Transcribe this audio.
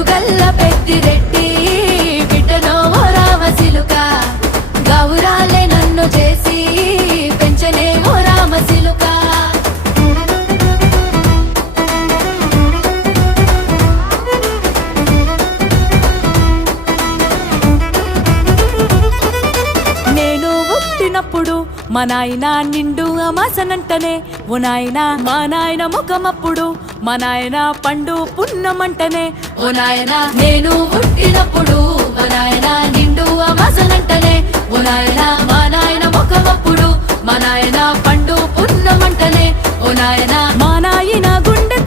పేరుగల్ల పెద్దిరెడ్డి బిడ్డనో ఓ రామసిలుక గౌరాలే నన్ను చేసి పెంచనే ఓ రామసిలుక నేను పుట్టినప్పుడు మా నాయన నిండు అమాసనంటనే ఓ నాయన మా నాయన ముఖమప్పుడు మా నాయన పండు పున్నమంటనే ఓ నాయన నేను పుట్టినప్పుడు మా నాయన నిండు అమాసనంటనే ఓ నాయన మా నాయన ముఖమప్పుడు మా నాయన పండు పున్నమంటనే ఓ నాయన మా నాయన గుండె